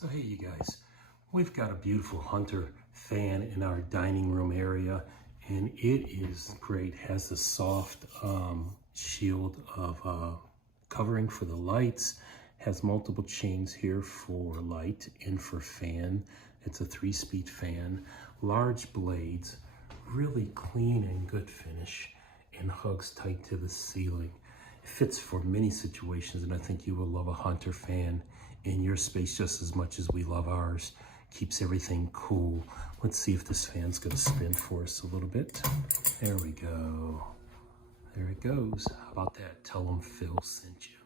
So hey you guys, we've got a beautiful Hunter fan in our dining room area, and it is great. Has a soft shield of covering for the lights, has multiple chains here for light and for fan. It's a 3-speed fan, large blades, really clean and good finish, and hugs tight to the ceiling. It fits for many situations, and I think you will love a Hunter fan in your space just as much as we love ours. Keeps everything cool. Let's see if this fan's gonna spin for us a little bit. There we go. There it goes. How about that? Tell them Phil sent you.